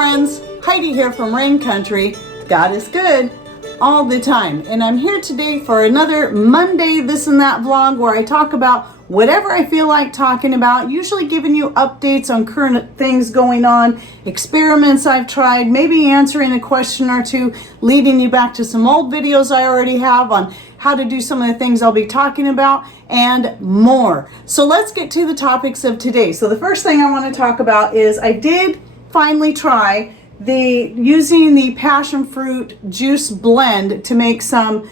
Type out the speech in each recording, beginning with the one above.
friends, Heidi here from Rain Country. God is good all the time, and I'm here today for another Monday this and that vlog where I talk about whatever I feel like talking about, usually giving you updates on current things going on, experiments I've tried, maybe answering a question or two, leading you back to some old videos I already have on how to do some of the things I'll be talking about, and more. So let's get to the topics of today. So the first thing I want to talk about is I did finally try using the passion fruit juice blend to make some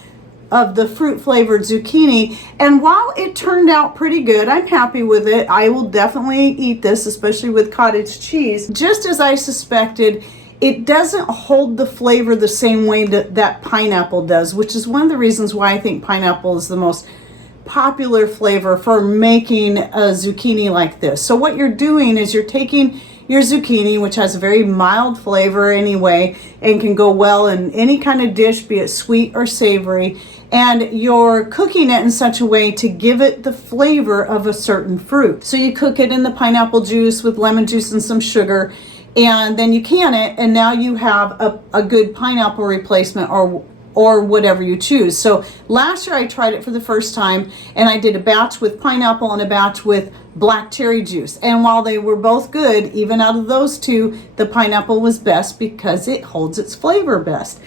of the fruit flavored zucchini, and while it turned out pretty good, I'm happy with it. I will definitely eat this, especially with cottage cheese. Just as I suspected, it doesn't hold the flavor the same way that pineapple does, which is one of the reasons why I think pineapple is the most popular flavor for making a zucchini like this. So what you're doing is you're taking your zucchini, which has a very mild flavor anyway and can go well in any kind of dish, be it sweet or savory, and you're cooking it in such a way to give it the flavor of a certain fruit. So you cook it in the pineapple juice with lemon juice and some sugar, and then you can it, and now you have a good pineapple replacement or whatever you choose. So last year I tried it for the first time, and I did a batch with pineapple and a batch with black cherry juice. And while they were both good, even out of those two, the pineapple was best because it holds its flavor best.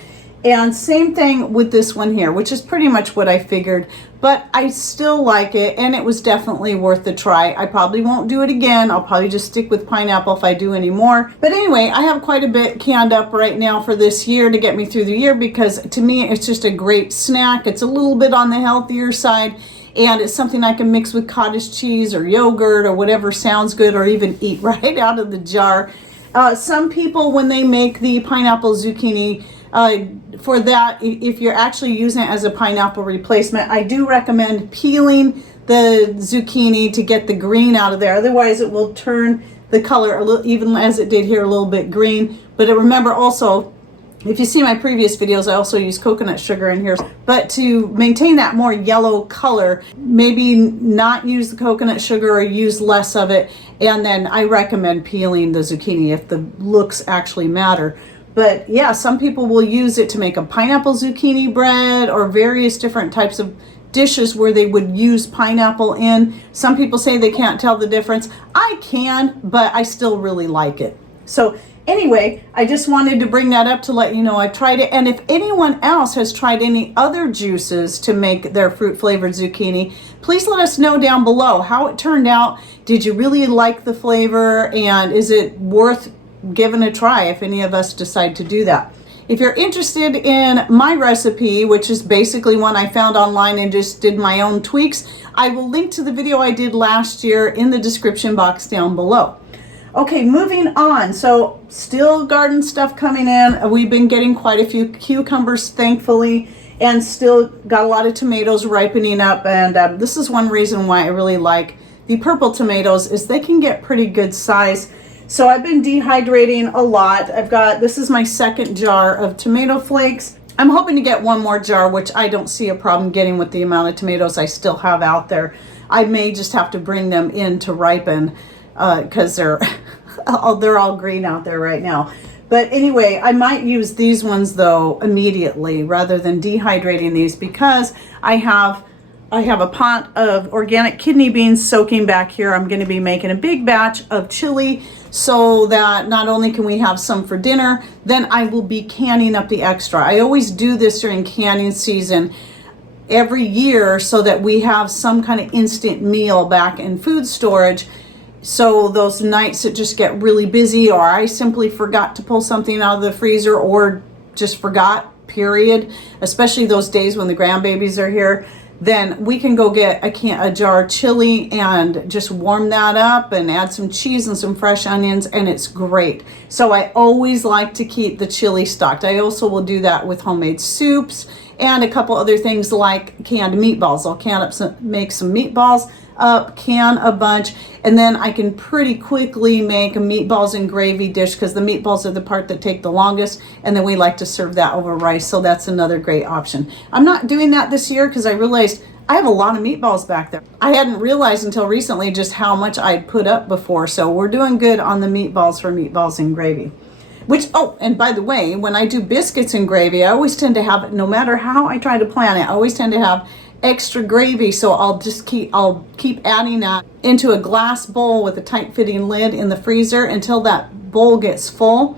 And same thing with this one here, which is pretty much what I figured, but I still like it, and it was definitely worth the try. I probably won't do it again. I'll probably just stick with pineapple if I do any more. But anyway, I have quite a bit canned up right now for this year to get me through the year, because to me, it's just a great snack. It's a little bit on the healthier side, and it's something I can mix with cottage cheese or yogurt or whatever sounds good, or even eat right out of the jar. Some people, when they make the pineapple zucchini, for that, if you're actually using it as a pineapple replacement, I do recommend peeling the zucchini to get the green out of there. Otherwise, it will turn the color a little, even as it did here, a little bit green. But remember also, if you see my previous videos, I also use coconut sugar in here. But to maintain that more yellow color, maybe not use the coconut sugar or use less of it. And then I recommend peeling the zucchini if the looks actually matter. But yeah, some people will use it to make a pineapple zucchini bread or various different types of dishes where they would use pineapple in. Some people say they can't tell the difference. I can, but I still really like it. So anyway, I just wanted to bring that up to let you know I tried it. And if anyone else has tried any other juices to make their fruit flavored zucchini, please let us know down below how it turned out. Did you really like the flavor, and is it worth giving a try if any of us decide to do that? If you're interested in my recipe, which is basically one I found online and just did my own tweaks, I will link to the video I did last year in the description box down below. Okay, moving on. So still garden stuff coming in. We've been getting quite a few cucumbers, thankfully, and still got a lot of tomatoes ripening up. And this is one reason why I really like the purple tomatoes, is they can get pretty good size. So I've been dehydrating a lot. This is my second jar of tomato flakes. I'm hoping to get one more jar, which I don't see a problem getting with the amount of tomatoes I still have out there. I may just have to bring them in to ripen because they're all green out there right now. But anyway, I might use these ones though immediately rather than dehydrating these, because I have a pot of organic kidney beans soaking back here. I'm going to be making a big batch of chili, so that not only can we have some for dinner, then I will be canning up the extra. I always do this during canning season every year so that we have some kind of instant meal back in food storage. So those nights that just get really busy, or I simply forgot to pull something out of the freezer, or just forgot, period, especially those days when the grandbabies are here, then we can go get a jar of chili and just warm that up and add some cheese and some fresh onions, and it's great. So I always like to keep the chili stocked. I also will do that with homemade soups and a couple other things like canned meatballs. I'll make some meatballs up, can a bunch, and then I can pretty quickly make a meatballs and gravy dish, because the meatballs are the part that take the longest, and then we like to serve that over rice. So that's another great option. I'm not doing that this year because I realized I have a lot of meatballs back there. I hadn't realized until recently just how much I'd put up before. So we're doing good on the meatballs for meatballs and gravy. Which, oh, and by the way, when I do biscuits and gravy, I always tend to have, no matter how I try to plan it, I always tend to have extra gravy. So I'll keep adding that into a glass bowl with a tight fitting lid in the freezer until that bowl gets full.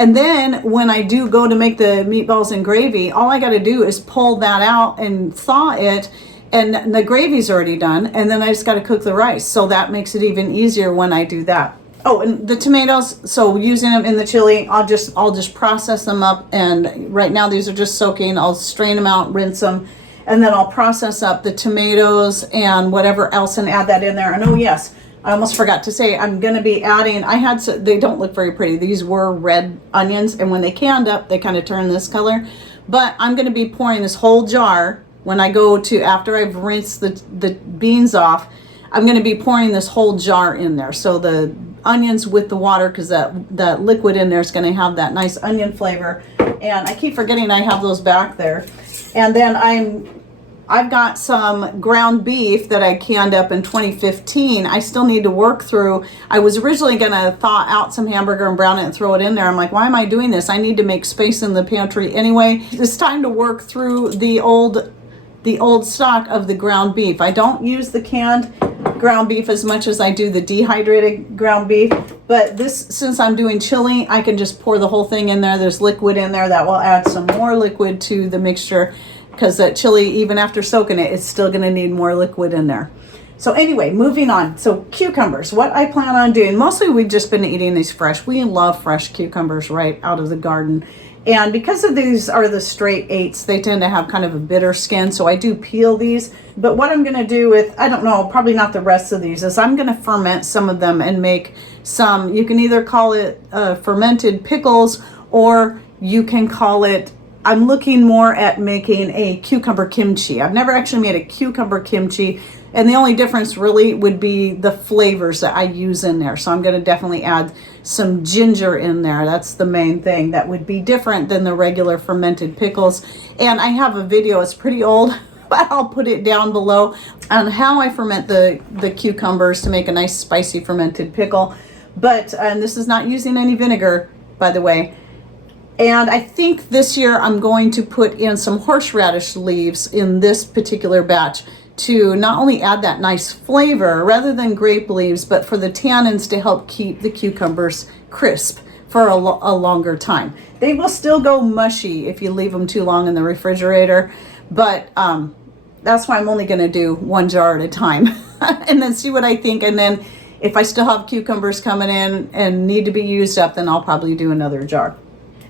And then when I do go to make the meatballs and gravy, all I got to do is pull that out and thaw it, and the gravy's already done. And then I just got to cook the rice. So that makes it even easier when I do that. Oh, and the tomatoes, so using them in the chili, I'll just process them up, and right now these are just soaking. I'll strain them out, rinse them, and then I'll process up the tomatoes and whatever else and add that in there. And oh yes, I almost forgot to say, I'm going to be adding, they don't look very pretty. These were red onions, and when they canned up, they kind of turn this color. But I'm going to be pouring this whole jar when I go to, after I've rinsed the beans off, I'm going to be pouring this whole jar in there. So the onions with the water, because that liquid in there is going to have that nice onion flavor. And I keep forgetting I have those back there. And then I've got some ground beef that I canned up in 2015. I still need to work through. I was originally going to thaw out some hamburger and brown it and throw it in there. I'm like, why am I doing this? I need to make space in the pantry anyway. It's time to work through the old stock of the ground beef. I don't use the canned ground beef as much as I do the dehydrated ground beef, but this, since I'm doing chili, I can just pour the whole thing in there. There's liquid in there that will add some more liquid to the mixture, because that chili, even after soaking it, it's still going to need more liquid in there. So anyway, moving on. So cucumbers, what I plan on doing, mostly we've just been eating these fresh. We love fresh cucumbers right out of the garden. And because of these are the straight 8s, they tend to have kind of a bitter skin. So I do peel these. But what I'm going to do with, I don't know, probably not the rest of these, is I'm going to ferment some of them and make some, you can either call it fermented pickles, or you can call it, I'm looking more at making a cucumber kimchi. I've never actually made a cucumber kimchi. And the only difference really would be the flavors that I use in there. So I'm going to definitely add some ginger in there. That's the main thing that would be different than the regular fermented pickles. And I have a video, it's pretty old, but I'll put it down below on how I ferment the cucumbers to make a nice spicy fermented pickle. But, and this is not using any vinegar, by the way. And I think this year I'm going to put in some horseradish leaves in this particular batch to not only add that nice flavor rather than grape leaves, but for the tannins to help keep the cucumbers crisp for a longer time. They will still go mushy if you leave them too long in the refrigerator, but that's why I'm only going to do 1 jar at a time and then see what I think. And then if I still have cucumbers coming in and need to be used up, then I'll probably do another jar.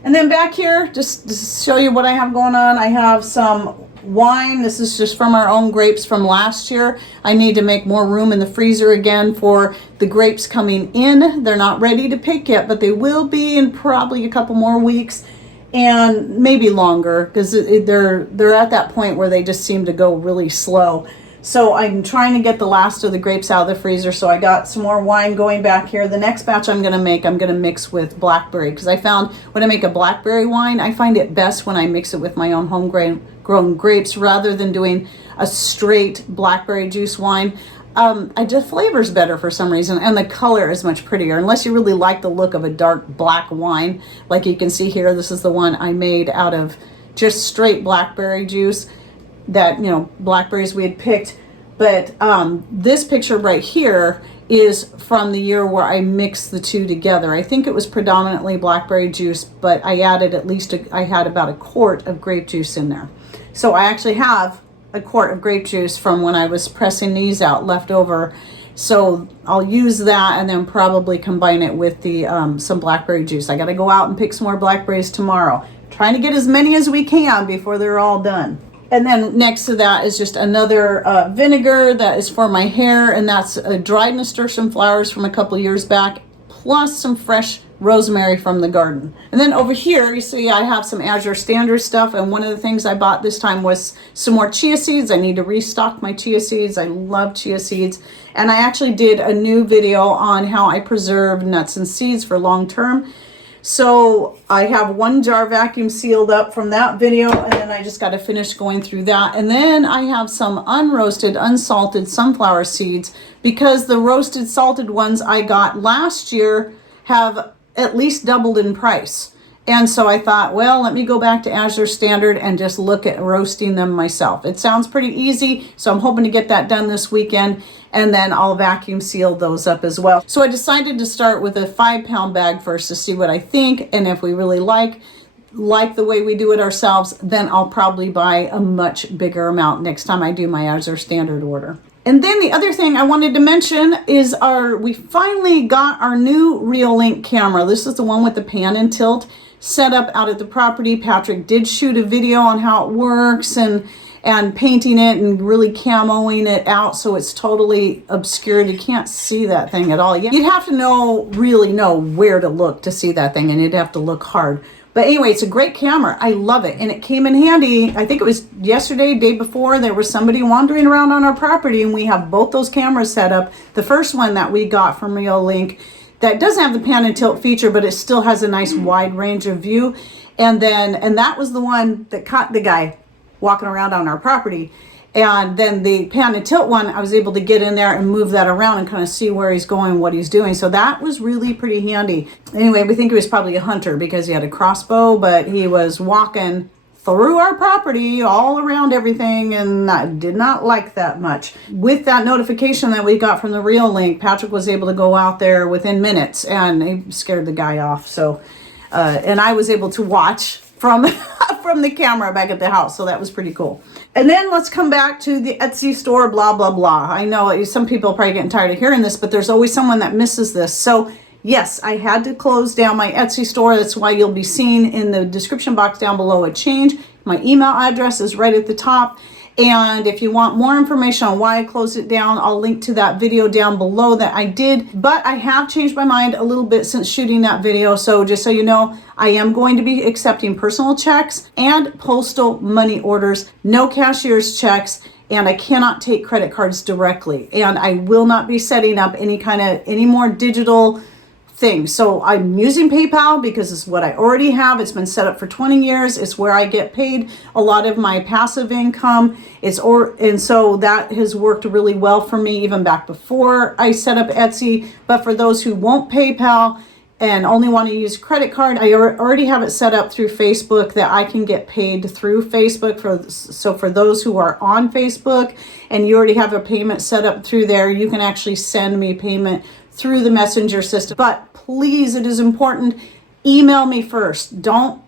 And then back here, just to show you what I have going on, I have some wine. This is just from our own grapes from last year. I need to make more room in the freezer again for the grapes coming in. They're not ready to pick yet, but they will be in probably a couple more weeks, and maybe longer, because they're at that point where they just seem to go really slow. So I'm trying to get the last of the grapes out of the freezer. So I got some more wine going back here. The next batch I'm going to mix with blackberry, because I found when I make a blackberry wine, I find it best when I mix it with my own homegrown grapes rather than doing a straight blackberry juice wine. The flavor's better for some reason, and the color is much prettier, unless you really like the look of a dark black wine. Like you can see here, this is the one I made out of just straight blackberry juice, that, you know, blackberries we had picked. But this picture right here is from the year where I mixed the two together. I think it was predominantly blackberry juice, but I added I had about a quart of grape juice in there. So I actually have a quart of grape juice from when I was pressing these out left over. So I'll use that and then probably combine it with the some blackberry juice. I got to go out and pick some more blackberries tomorrow. Trying to get as many as we can before they're all done. And then next to that is just another vinegar that is for my hair, and that's dried nasturtium flowers from a couple years back, plus some fresh rosemary from the garden. And then over here, you see I have some Azure Standard stuff, and one of the things I bought this time was some more chia seeds. I need to restock my chia seeds. I love chia seeds. And I actually did a new video on how I preserve nuts and seeds for long term. So I have 1 jar vacuum sealed up from that video, and then I just got to finish going through that. And then I have some unroasted, unsalted sunflower seeds, because the roasted salted ones I got last year have at least doubled in price. And so I thought, well, let me go back to Azure Standard and just look at roasting them myself. It sounds pretty easy, so I'm hoping to get that done this weekend, and then I'll vacuum seal those up as well. So I decided to start with a 5-pound bag first to see what I think, and if we really like the way we do it ourselves, then I'll probably buy a much bigger amount next time I do my Azure Standard order. And then the other thing I wanted to mention is we finally got our new Reolink camera. This is the one with the pan and tilt set up out at the property. Patrick did shoot a video on how it works and painting it and really camoing it out so it's totally obscured. You can't see that thing at all. You'd have to really know where to look to see that thing, and you'd have to look hard. But anyway, it's a great camera. I love it. And it came in handy. I think it was yesterday, day before, there was somebody wandering around on our property, and we have both those cameras set up. The first one that we got from Reolink that doesn't have the pan and tilt feature, but it still has a nice wide range of view. And that was the one that caught the guy walking around on our property. And then the pan and tilt one, I was able to get in there and move that around and kind of see where he's going, what he's doing. So that was really pretty handy. Anyway, we think he was probably a hunter because he had a crossbow, but he was walking through our property all around everything, and I did not like that much. With that notification that we got from the Reolink, Patrick was able to go out there within minutes, and he scared the guy off. So, and I was able to watch from from the camera back at the house, so that was pretty cool. And then let's come back to the Etsy store, blah, blah, blah. I know some people are probably getting tired of hearing this, but there's always someone that misses this. So yes, I had to close down my Etsy store. That's why you'll be seeing in the description box down below a change. My email address is right at the top. And if you want more information on why I closed it down, I'll link to that video down below that I did. But I have changed my mind a little bit since shooting that video. So just so you know, I am going to be accepting personal checks and postal money orders, no cashier's checks, and I cannot take credit cards directly. And I will not be setting up any more digital things. So I'm using PayPal because it's what I already have. It's been set up for 20 years. It's where I get paid a lot of my passive income. And so that has worked really well for me even back before I set up Etsy. But for those who won't PayPal and only want to use credit card, I already have it set up through Facebook that I can get paid through Facebook. So for those who are on Facebook and you already have a payment set up through there, you can actually send me payment through the messenger system. But please, it is important, email me first. Don't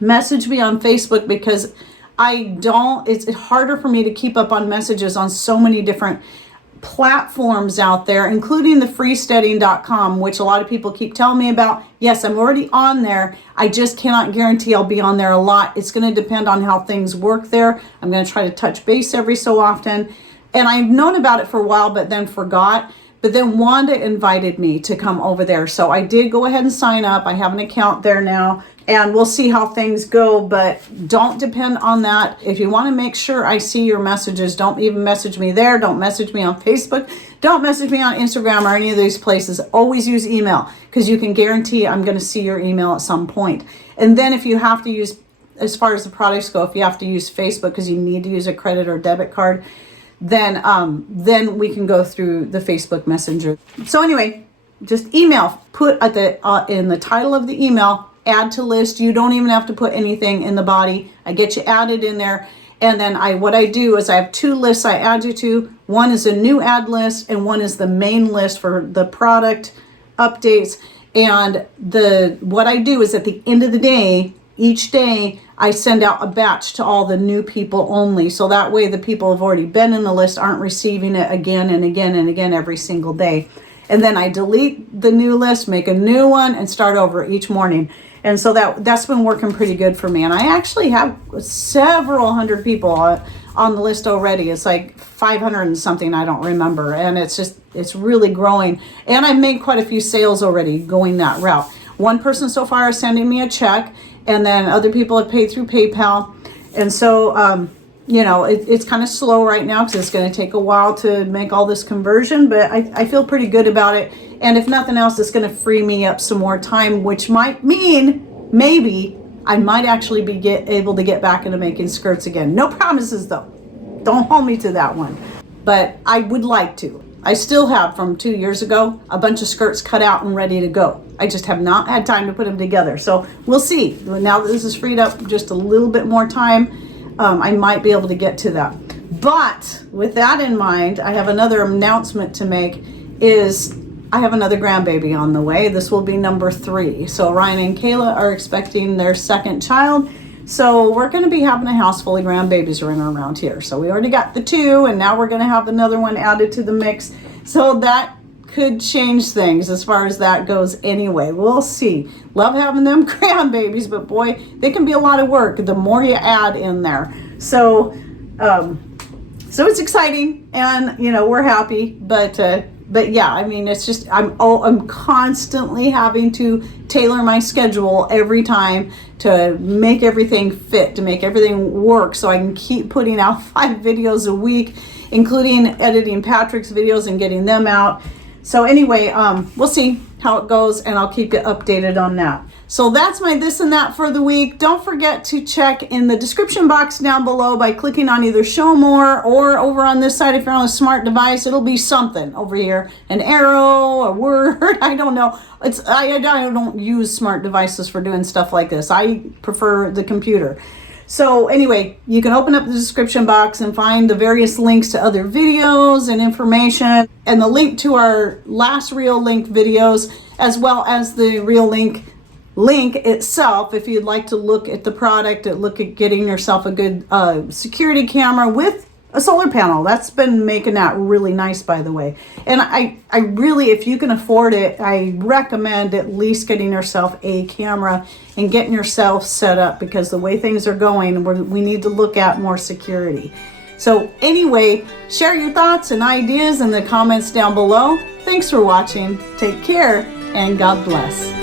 message me on Facebook because it's harder for me to keep up on messages on so many different platforms out there, including the freesteading.com, which a lot of people keep telling me about. Yes, I'm already on there. I just cannot guarantee I'll be on there a lot. It's going to depend on how things work there. I'm going to try to touch base every so often. And I've known about it for a while, but then forgot. But then Wanda invited me to come over there. So I did go ahead and sign up. I have an account there now, and we'll see how things go, but don't depend on that. If you want to make sure I see your messages, don't even message me there. Don't message me on Facebook. Don't message me on Instagram or any of these places. Always use email because you can guarantee I'm going to see your email at some point. And then if you have to use, as far as the products go, if you have to use Facebook because you need to use a credit or debit card, then we can go through the Facebook Messenger. So anyway, just email. Put at in the title of the email, add to list. You don't even have to put anything in the body. I get you added in there. And then what I do is I have 2 lists I add you to. One is a new ad list and one is the main list for the product updates. And what I do is at the end of the day, each day, I send out a batch to all the new people only. So that way the people who have already been in the list aren't receiving it again and again and again every single day. And then I delete the new list, make a new one, and start over each morning. And so that's been working pretty good for me. And I actually have several hundred people on the list already. It's like 500 and something, I don't remember. And it's really growing. And I've made quite a few sales already going that route. One person so far is sending me a check, and then other people have paid through PayPal. And so, it's kind of slow right now because it's going to take a while to make all this conversion, but I feel pretty good about it. And if nothing else, it's going to free me up some more time, which might mean maybe I might actually be able to get back into making skirts again. No promises though. Don't hold me to that one. but I would like to. I still have from 2 years ago a bunch of skirts cut out and ready to go. I just have not had time to put them together. So we'll see. Now that this is freed up just a little bit more time, I might be able to get to that. But with that in mind, I have another announcement to make. I have another grandbaby on the way. This will be number 3. So Ryan and Kayla are expecting their second child. So we're going to be having a house full of grandbabies running around here. So we already got the 2, and now we're going to have another one added to the mix. So that could change things as far as that goes anyway. We'll see. Love having them grandbabies, but boy, they can be a lot of work the more you add in there. So it's exciting, and we're happy, but yeah, I mean, it's just I'm constantly having to tailor my schedule every time to make everything fit, to make everything work, so I can keep putting out 5 videos a week, including editing Patrick's videos and getting them out. So anyway, we'll see how it goes, and I'll keep you updated on that. So that's my this and that for the week. Don't forget to check in the description box down below by clicking on either show more, or over on this side if you're on a smart device, it'll be something over here, an arrow, a word, I don't know. I don't use smart devices for doing stuff like this. I prefer the computer. So anyway, you can open up the description box and find the various links to other videos and information, and the link to our last Real Link videos, as well as the Real Link itself if you'd like to look at the product, look at getting yourself a good security camera with a solar panel. That's been making that really nice, by the way. And I really, if you can afford it, I recommend at least getting yourself a camera and getting yourself set up, because the way things are going, we need to look at more security. So anyway, share your thoughts and ideas in the comments down below. Thanks for watching. Take care, and God bless.